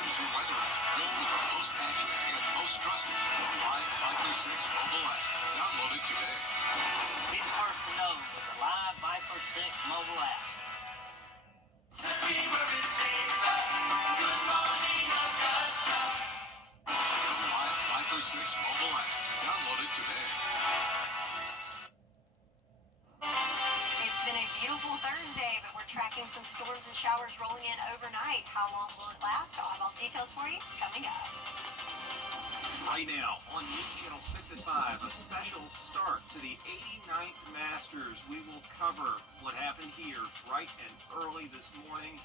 Choose your weather app. Go with the most accurate and most trusted Live 536 mobile app. Download it today. Be the first to know with the Live Viper 6 mobile app. The fever it takes us. Good morning, Augusta. The Live Viper 6 mobile app. Download it today. It's been a beautiful Thursday, but we're tracking some storms and showers rolling in overnight. How long will it last? I'll have all the details for you coming up. Right now on News Channel 6 at 5, a special start to the 89th Masters. We will cover what happened here bright and early this morning,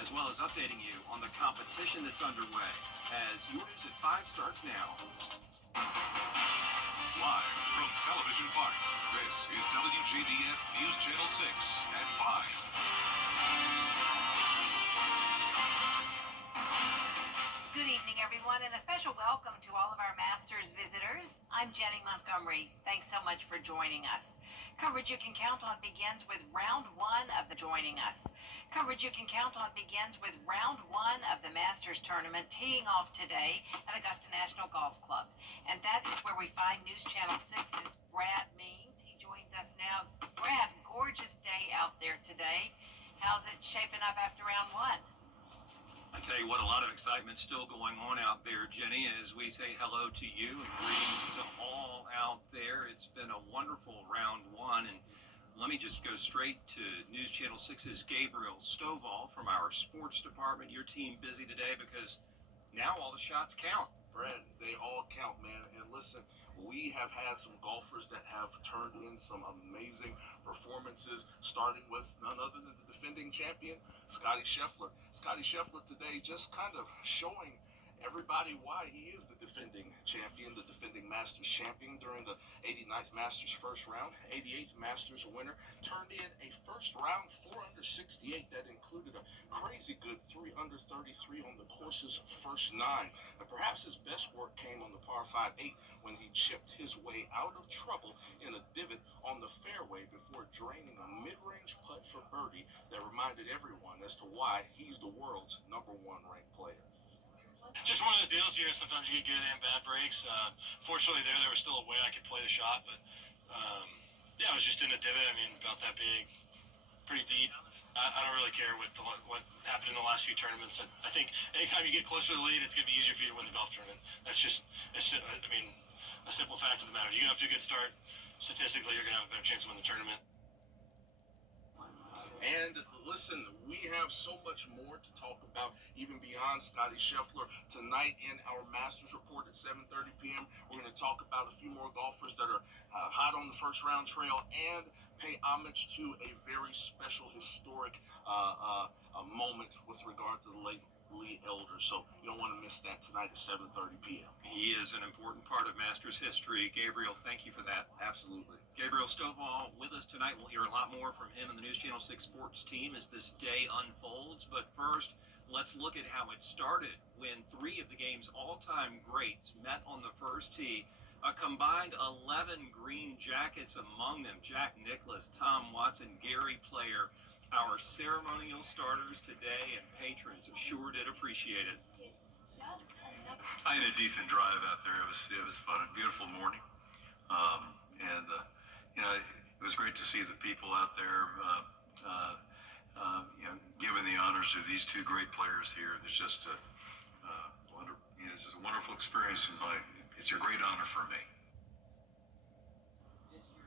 as well as updating you on the competition that's underway. As your News at 5 starts now. Live from Television Park, this is WJBF News Channel 6 at 5. Good evening, everyone, and a special welcome to all of our Masters visitors. I'm Jenny Montgomery. Thanks so much for joining us. Coverage you can count on begins with round one of the Coverage you can count on begins with round one of the Masters tournament teeing off today at Augusta National Golf Club. And that is where we find News Channel 6's Brad Means. He joins us now. Brad, gorgeous day out there today. How's it shaping up after round one? I tell you what, a lot of excitement still going on out there, Jenny, as we say hello to you and greetings to all out there. It's been a wonderful round one, and let me just go straight to News Channel 6's Gabriel Stovall from our sports department. Your team busy today because now all the shots count. Brad, they all count, man. And listen, we have had some golfers that have turned in some amazing performances, starting with none other than the defending champion, Scottie Scheffler. Scottie Scheffler today just kind of showing everybody why he is the defending champion, the defending Masters champion during the 89th Masters first round. 88th Masters winner turned in a first round 4 under 68 that included a crazy good 3 under 33 on the course's first 9. And perhaps his best work came on the par 5-8 when he chipped his way out of trouble in a divot on the fairway before draining a mid-range putt for birdie that reminded everyone as to why he's the world's #1 ranked player. Just one of those deals here. Sometimes you get good and bad breaks. Fortunately, there was still a way I could play the shot, but yeah, I was just in a divot. I mean, about that big, pretty deep. I don't really care what happened in the last few tournaments. I think anytime you get closer to the lead, it's going to be easier for you to win the golf tournament. That's just, I mean, a simple fact of the matter. You're going to have to do a good start. Statistically, you're going to have a better chance to win the tournament. And listen, we have so much more to talk about, even beyond Scottie Scheffler. Tonight in our Masters Report at 7:30 p.m., we're going to talk about a few more golfers that are hot on the first round trail and pay homage to a very special, historic moment with regard to the late Lee Elder. So you don't want to miss that tonight at 7:30 p.m. He is an important part of Masters history. Gabriel, thank you for that. Absolutely. Gabriel Stovall with us tonight. We'll hear a lot more from him and the News Channel 6 sports team as this day unfolds. But first, let's look at how it started when 3 of the game's all-time greats met on the first tee. A combined 11 green jackets among them. Jack Nicklaus, Tom Watson, Gary Player. Our ceremonial starters today and patrons sure did appreciate it. I had a decent drive out there. It was fun. A beautiful morning. You know, it was great to see the people out there, you know, giving the honors to these 2 great players here. It's just it's just a wonderful experience, and it's a great honor for me.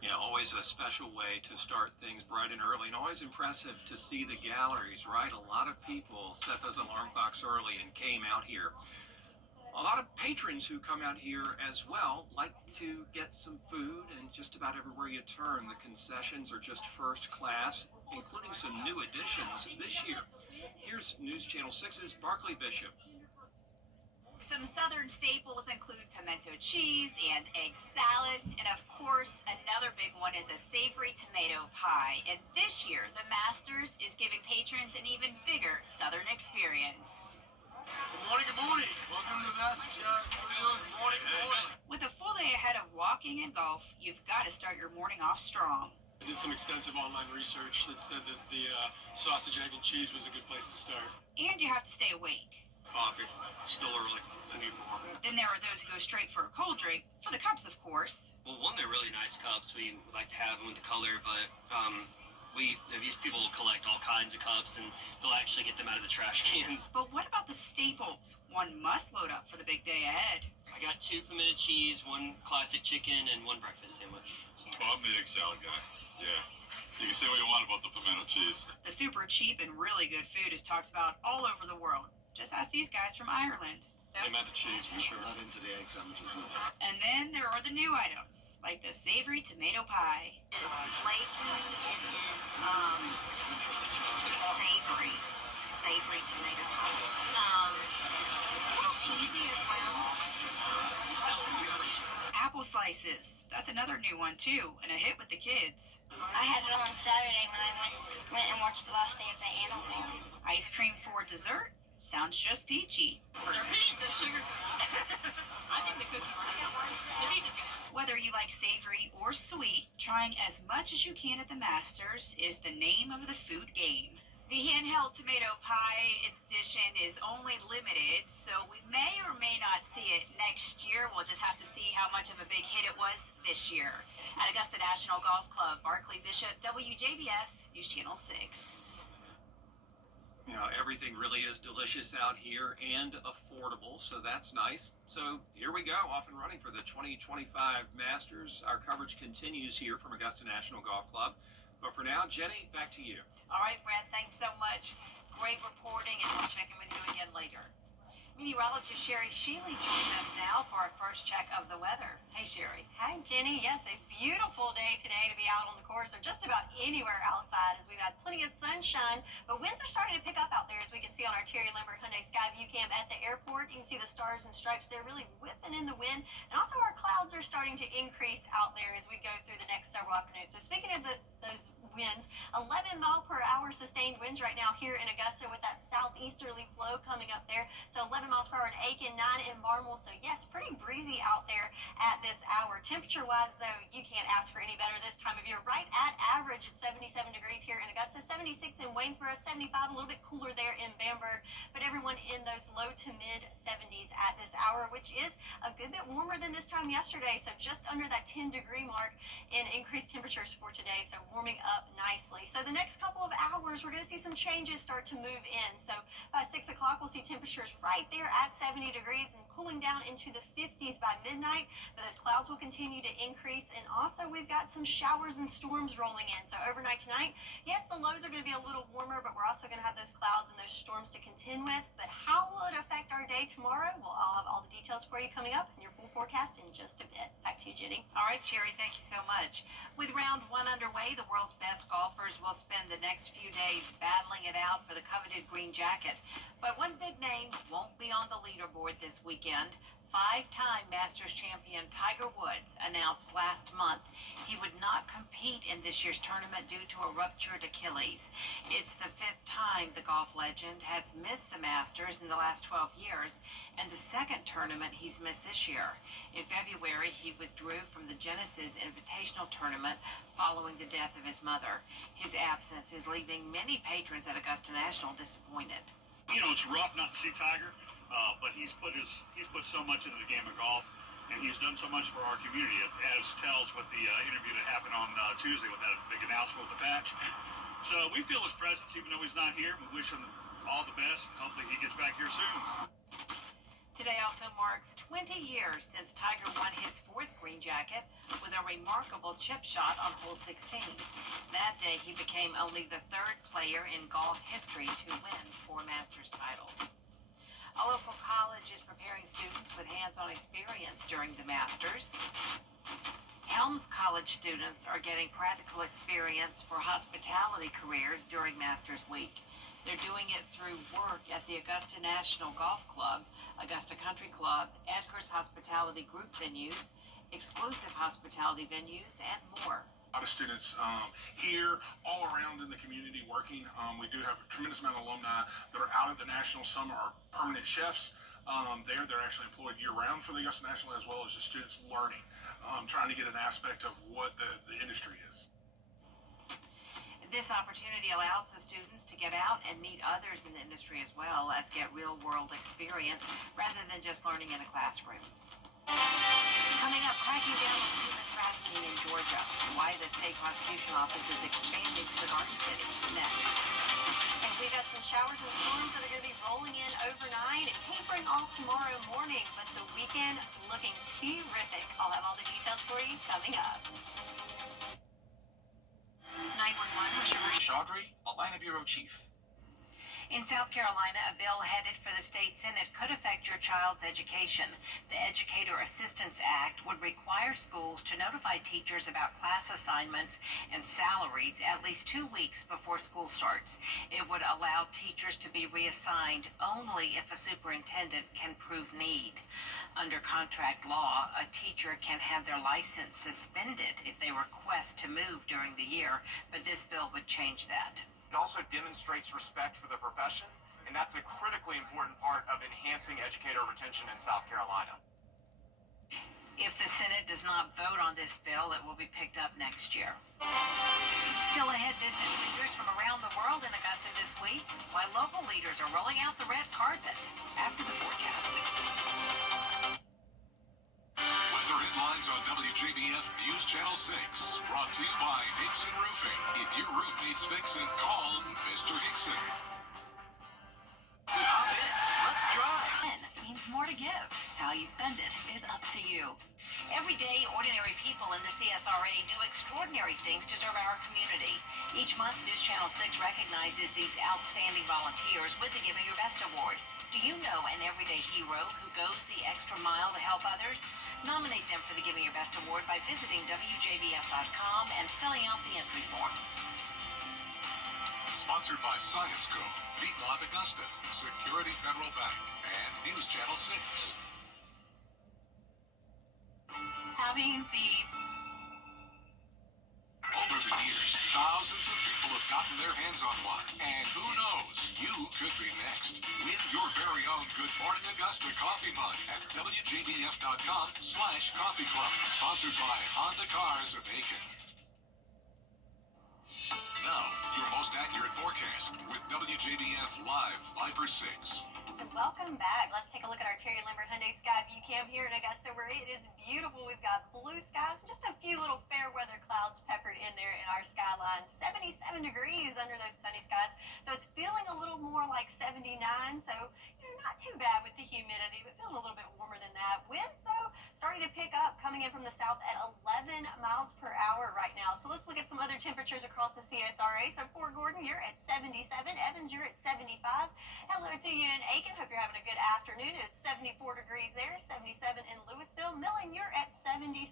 Yeah, always a special way to start things bright and early, and always impressive to see the galleries, right? A lot of people set those alarm clocks early and came out here. A lot of patrons who come out here as well like to get some food, and just about everywhere you turn, the concessions are just first class, including some new additions this year. Here's News Channel 6's Barclay Bishop. Some southern staples include pimento cheese and egg salad, and of course, another big one is a savory tomato pie. And this year, the Masters is giving patrons an even bigger southern experience. Good morning, good morning. Welcome to the Masters, guys. How are you doing? Good morning, good morning. With a full day ahead of walking and golf, you've got to start your morning off strong. I did some extensive online research that said that the sausage, egg, and cheese was a good place to start. And you have to stay awake. Coffee. Still early. I need more. Then there are those who go straight for a cold drink, for the cups, of course. Well, one, they're really nice cups. We like to have them with the color, but people collect all kinds of cups, and they'll actually get them out of the trash cans. But what about the staples one must load up for the big day ahead? I got 2 pimento cheese, 1 classic chicken, and 1 breakfast sandwich. Well, I'm the egg salad guy. Yeah. You can say what you want about the pimento cheese. The super cheap and really good food is talked about all over the world. Just ask these guys from Ireland. They meant the cheese for sure. Not into the egg sandwiches, no. And then there are the new items, like the savory tomato pie. It's flaky, it is savory tomato pie. It's a little cheesy as well. It's just delicious. Apple slices, that's another new one too, and a hit with the kids. I had it on Saturday when I went and watched the last day of the animal. Ice cream for dessert? Sounds just peachy. The sugar cookies. I think the cookies the peach is good. Whether you like savory or sweet, trying as much as you can at the Masters is the name of the food game. The handheld tomato pie edition is only limited, so we may or may not see it next year. We'll just have to see how much of a big hit it was this year. At Augusta National Golf Club, Barclay Bishop, WJBF, News Channel 6. You know, everything really is delicious out here and affordable, so that's nice. So here we go, off and running for the 2025 Masters. Our coverage continues here from Augusta National Golf Club. But for now, Jenny, back to you. All right, Brad, thanks so much. Great reporting, and we'll check in with you again later. Meteorologist Sherry Shealy joins us now for our first check of the weather. Hey, Sherry. Hi, Jenny. Yes, a beautiful day today to be out on the course or just about anywhere outside as we've had plenty of sunshine, but winds are starting to pick up out there as we can see on our Terry Lambert Hyundai Skyview cam at the airport. You can see the stars and stripes there really whipping in the wind, and also our clouds are starting to increase out there as we go through the next several afternoons. So speaking of those winds, 11 mile per hour sustained winds right now here in Augusta with that southeasterly flow coming up there. So 11 miles per hour in Aiken, 9 in Barnwell. So yes, pretty breezy out there at this hour. Temperature wise though, you can't ask for any better this time of year. Right at average at 77 degrees here in Augusta, 76 in Waynesboro, 75, a little bit cooler there in Bamberg, but everyone in those low to mid 70s at this hour, which is a good bit warmer than this time yesterday. So just under that 10-degree mark in increased temperatures for today. So warming up nicely. So the next couple of hours, we're going to see some changes start to move in. So by 6 o'clock, we'll see temperatures right there at 70 degrees and cooling down into the 50s by midnight. But those clouds will continue to increase. And also, we've got some showers and storms rolling in. So overnight tonight, yes, the lows are going to be a little warmer, but we're also going to have those clouds and those storms to contend with. But how will it affect our day tomorrow? Well, I'll have all the details for you coming up in your full forecast in just a bit. Back to you, Jenny. All right, Sherry, thank you so much. With round one underway, the world's best golfers will spend the next few days battling it out for the coveted green jacket. But one big name won't be on the leaderboard this weekend. 5-time Masters champion Tiger Woods announced last month he would not compete in this year's tournament due to a ruptured Achilles. It's the 5th time the golf legend has missed the Masters in the last 12 years, and the 2nd tournament he's missed this year. In February, he withdrew from the Genesis Invitational Tournament following the death of his mother. His absence is leaving many patrons at Augusta National disappointed. You know, it's rough not to see Tiger, but he's put so much into the game of golf, and he's done so much for our community, as tells with the interview that happened on Tuesday with that big announcement with the patch. So we feel his presence, even though he's not here. We wish him all the best, and hopefully he gets back here soon. Today also marks 20 years since Tiger won his 4th green jacket with a remarkable chip shot on hole 16. That day, he became only the 3rd player in golf history to win 4 Masters titles. A local college is preparing students with hands-on experience during the Masters. Helms College students are getting practical experience for hospitality careers during Masters Week. They're doing it through work at the Augusta National Golf Club, Augusta Country Club, Edgar's Hospitality Group venues, exclusive hospitality venues, and more. A lot of students here, all around in the community working. We do have a tremendous amount of alumni that are out at the National. Some are permanent chefs. They're actually employed year-round for the Augusta National, as well as just students learning, trying to get an aspect of what the industry is. This opportunity allows the students to get out and meet others in the industry as well as get real-world experience rather than just learning in a classroom. Coming up, cracking down on human trafficking in Georgia, and why the state prosecution office is expanding to the Garden City. Next. And we've got some showers and storms that are going to be rolling in overnight and tapering off tomorrow morning, but the weekend looking terrific. I'll have all the details for you coming up. 911, what's your Chaudhry, Atlanta Bureau Chief. In South Carolina, a bill headed for the state Senate could affect your child's education. The Educator Assistance Act would require schools to notify teachers about class assignments and salaries at least 2 weeks before school starts. It would allow teachers to be reassigned only if a superintendent can prove need. Under contract law, a teacher can have their license suspended if they request to move during the year, but this bill would change that. It also demonstrates respect for the profession, and that's a critically important part of enhancing educator retention in South Carolina. If the Senate does not vote on this bill, it will be picked up next year. Still ahead, business leaders from around the world in Augusta this week, while local leaders are rolling out the red carpet. After the forecast. Weather headlines on WJBF News Channel 6. Brought to you by Hickson Roofing. If your roof needs fixing, call Mr. Hickson. Hop in. Let's drive. Means more to give. How you spend it is up to you. Every day, ordinary people in the CSRA do extraordinary things to serve our community. Each month, News Channel 6 recognizes these outstanding volunteers with the Giving Your Best Award. Do you know an everyday hero who goes the extra mile to help others? Nominate them for the Giving Your Best Award by visiting WJBF.com and filling out the entry form. Sponsored by Science Co., Beatlot Augusta, Security Federal Bank, and News Channel 6. Having the Over the years, thousands of people have gotten their hands on one. And who knows, you could be next. Win your very own Good Morning Augusta coffee mug at WJBF.com/coffee club. Sponsored by Honda Cars of Aiken. Now, your most accurate forecast with WJBF Live Viper 6. So welcome back. Let's take a look at our Terry Lambert Hyundai Sky View Cam here in Augusta, where it is beautiful. We've got blue skies and just a few little fair weather clouds peppered in there in our skyline. 77 degrees under those sunny skies. So it's feeling a little more like 79. So, not too bad with the humidity, but feeling a little bit warmer than that. Winds, though, starting to pick up, coming in from the south at 11 miles per hour right now. So let's look at some other temperatures across the CSRA. So Fort Gordon, you're at 77. Evans, you're at 75. Hello to you in Aiken. Hope you're having a good afternoon. It's 74 degrees there, 77 in Louisville. Millen, you're at 76.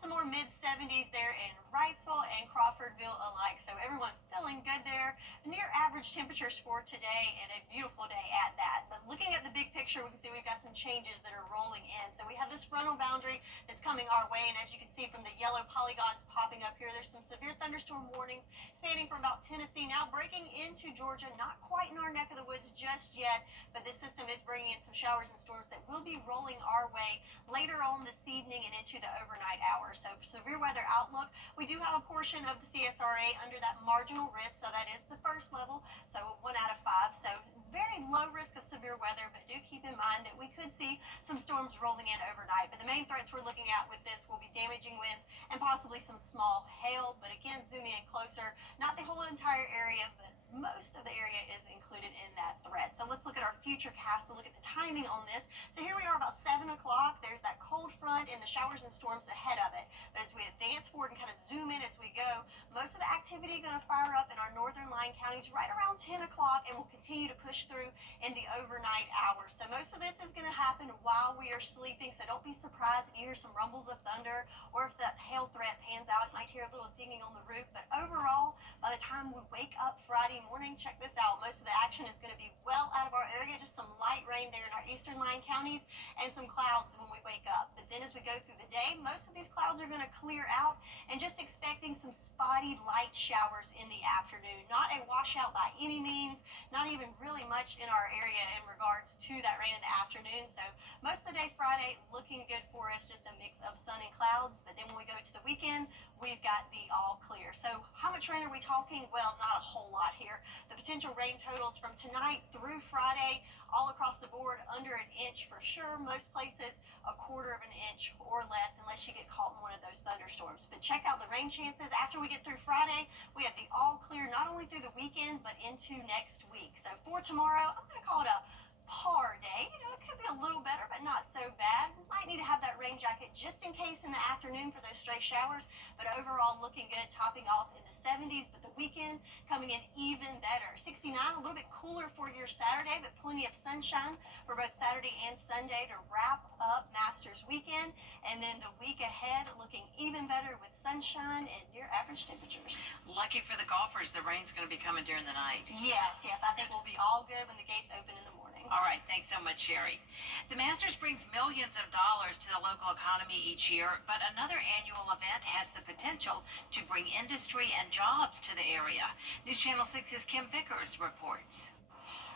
Some more mid-70s there in Wrightsville and Crawfordville alike. So everyone feeling good there. Near average temperatures for today and a beautiful day at that. But looking at the big picture, we can see we've got some changes that are rolling in. So we have this frontal boundary that's coming our way, and as you can see from the yellow polygons popping up here, there's some severe thunderstorm warnings spanning from about Tennessee now breaking into Georgia. Not quite in our neck of the woods just yet, but this system is bringing in some showers and storms that will be rolling our way later on this evening and into the overnight hours. So for severe weather outlook, we do have a portion of the CSRA under that marginal risk, so that is the first level, so 1 out of 5. So very low risk of severe weather, but do keep in mind that we could see some storms rolling in overnight. But the main threats we're looking at with this will be damaging winds and possibly some small hail. But again, zooming in closer, not the whole entire area, but most of the area is included in that threat. So let's look at our future cast to look at the timing on this. So here we are about 7 o'clock. There's that cold front and the showers and storms ahead of it. But as we advance forward and kind of zoom in as we go, most of the activity going to fire up in our northern line counties right around 10 o'clock and will continue to push through in the overnight hours. So most of this is going to happen while we are sleeping. So don't be surprised if you hear some rumbles of thunder or if that hail threat pans out. You might hear a little dinging on the roof. But overall, by the time we wake up Friday early morning. Check this out. Most of the action is going to be well out of our area. Just some light rain there in our eastern line counties and some clouds when we wake up. But then as we go through the day, most of these clouds are going to clear out, and just expecting some spotty light showers in the afternoon. Not a washout by any means, not even really much in our area in regards to that rain in the afternoon. So most of the day Friday looking good for us, just a mix of sun and clouds. But then when we go to the weekend, we've got the all clear. So how much rain are we talking? Well, not a whole lot here. The potential rain totals from tonight through Friday, all across the board, under an inch for sure. Most places, a quarter of an inch or less, unless you get caught in one of those thunderstorms. But check out the rain chances after we get through Friday. We have the all clear not only through the weekend, but into next week. So for tomorrow, I'm going to call it a par day. You know, it could be a little better, but not so bad. We might need to have that rain jacket just in case in the afternoon for those stray showers, but overall looking good, topping off in the 70s, but the weekend coming in even better. 69, a little bit cooler for your Saturday, but plenty of sunshine for both Saturday and Sunday to wrap up Masters weekend, and then the week ahead looking even better with sunshine and near average temperatures. Lucky for the golfers, the rain's going to be coming during the night. Yes, I think we'll be all good when the gates open in the morning. All right, thanks so much, Sherry. The Masters brings millions of dollars to the local economy each year, but another annual event has the potential to bring industry and jobs to the area. News Channel 6's Kim Vickers reports.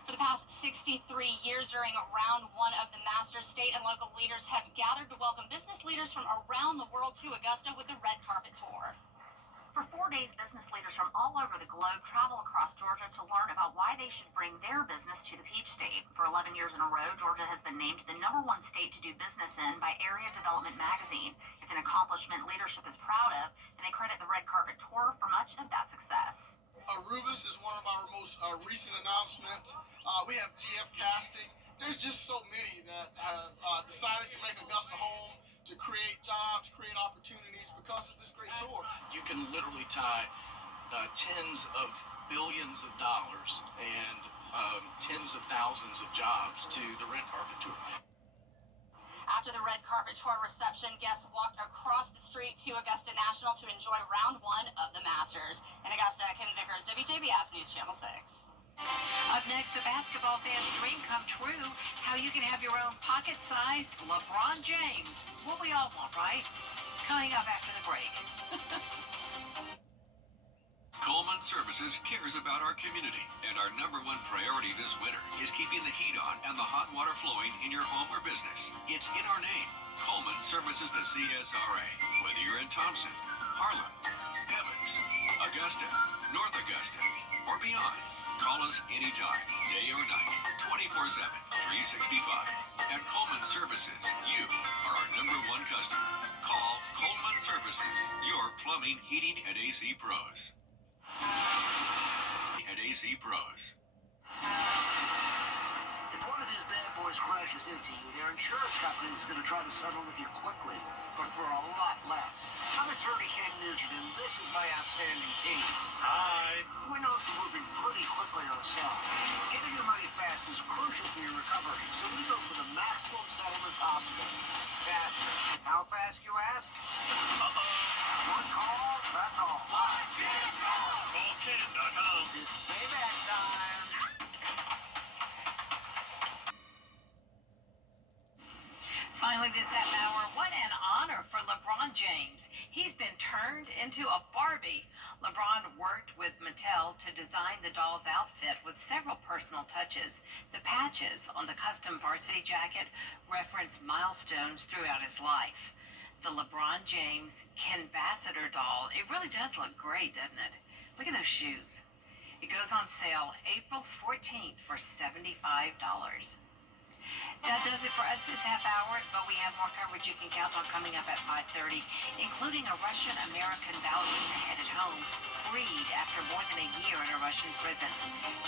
For the past 63 years during round one of the Masters, state and local leaders have gathered to welcome business leaders from around the world to Augusta with the Red Carpet Tour. For 4 days, business leaders from all over the globe travel across Georgia to learn about why they should bring their business to the Peach State. For 11 years in a row, Georgia has been named the #1 state to do business in by Area Development Magazine. It's an accomplishment leadership is proud of, and they credit the Red Carpet Tour for much of that success. Rubus is one of our most recent announcements. We have GF Casting. There's just so many that have decided to make Augusta home, to create jobs, create opportunities because of this great tour. You can literally tie tens of billions of dollars and tens of thousands of jobs to the Red Carpet Tour. After the Red Carpet Tour reception, guests walked across the street to Augusta National to enjoy round one of the Masters. In Augusta, Kim Vickers, WJBF News Channel 6. Up next, a basketball fan's dream come true. How you can have your own pocket-sized LeBron James. What we all want, right? Coming up after the break. Coleman Services cares about our community, and our #1 priority this winter is keeping the heat on and the hot water flowing in your home or business. It's in our name. Coleman Services the CSRA. Whether you're in Thompson, Harlan, Evans, Augusta, North Augusta, or beyond, call us anytime, day or night, 24/7, 365. At Coleman Services, you are our #1 customer. Call Coleman Services, your plumbing, heating, and AC pros. At AC Pros. If one of these bad boys crashes into you, their insurance company is going to try to settle with you quickly, but for a lot less. I'm attorney Ken Nugent, and this is my outstanding team. Hi. We're known for moving pretty quickly ourselves. Getting your money fast is crucial for your recovery, so we go for the maximum settlement possible. Faster. How fast, you ask? One call, that's all. CallKen.com. It's payback time. Finally this half hour, what an honor for LeBron James. He's been turned into a Barbie. LeBron worked with Mattel to design the doll's outfit with several personal touches. The patches on the custom varsity jacket reference milestones throughout his life. The LeBron James Kenbassador doll, it really does look great, doesn't it? Look at those shoes. It goes on sale April 14th for $75. That does it for us this half hour, but we have more coverage you can count on coming up at 5:30, including a Russian-American ballerina headed home, freed after more than a year in a Russian prison.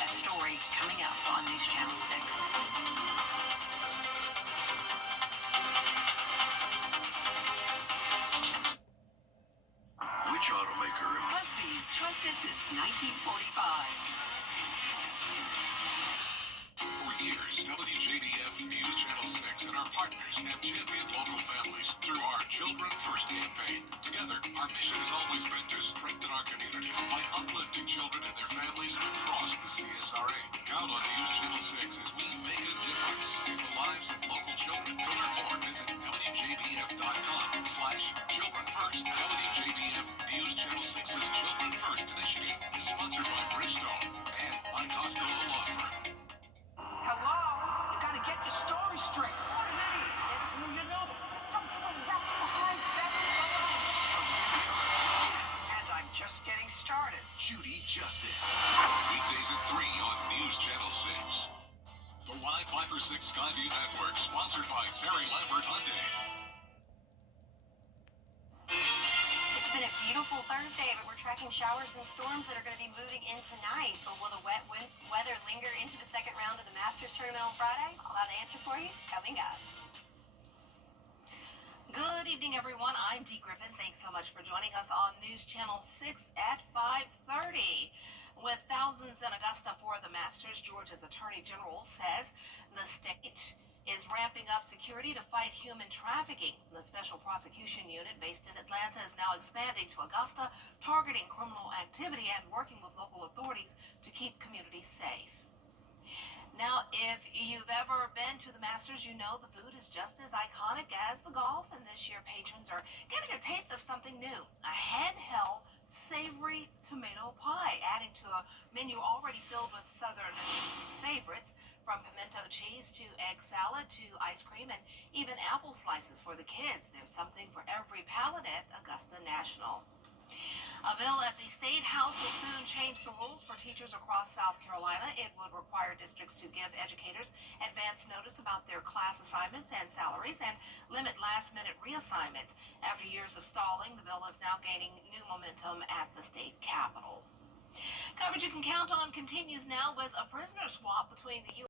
That story coming up on News Channel 6. Which automaker? Busby's, trusted since 1945. For years, WJBF News Channel 6 and our partners have championed local families through our Children First campaign. Together, our mission has always been to strengthen our community by uplifting children and their families across the CSRA. Count on News Channel 6 as we make a difference in the lives of local children. To learn more, visit WJBF.com/Children First. WJBF News Channel 6's Children First initiative is sponsored by Bridgestone and by Costello Law Firm. Hello? You gotta get your story straight. What an idiot. Who you know? Don't throw rocks behind. That's and I'm just getting started. Judy Justice. Weekdays at 3 on News Channel 6. The live Viper 6 Skyview Network, sponsored by Terry Lambert Hyundai. It's been a beautiful Thursday, but we're tracking showers and storms that are going to be moving in tonight. But will the wet weather linger into the second round of the Masters Tournament on Friday? I'll have the answer for you coming up. Good evening, everyone. I'm Dee Griffin. Thanks so much for joining us on News Channel 6 at 5:30. With thousands in Augusta for the Masters, Georgia's Attorney General says the state is ramping up security to fight human trafficking. The Special Prosecution Unit based in Atlanta is now expanding to Augusta, targeting criminal activity and working with local authorities to keep communities safe. Now, if you've ever been to the Masters, you know the food is just as iconic as the golf, and this year patrons are getting a taste of something new, a handheld savory tomato pie, adding to a menu already filled with Southern favorites, from pimento cheese to egg salad to ice cream and even apple slices for the kids. There's something for every palate at Augusta National. A bill at the State House will soon change the rules for teachers across South Carolina. It would require districts to give educators advance notice about their class assignments and salaries and limit last-minute reassignments. After years of stalling, the bill is now gaining new momentum at the state capitol. Coverage you can count on continues now with a prisoner swap between the U.S.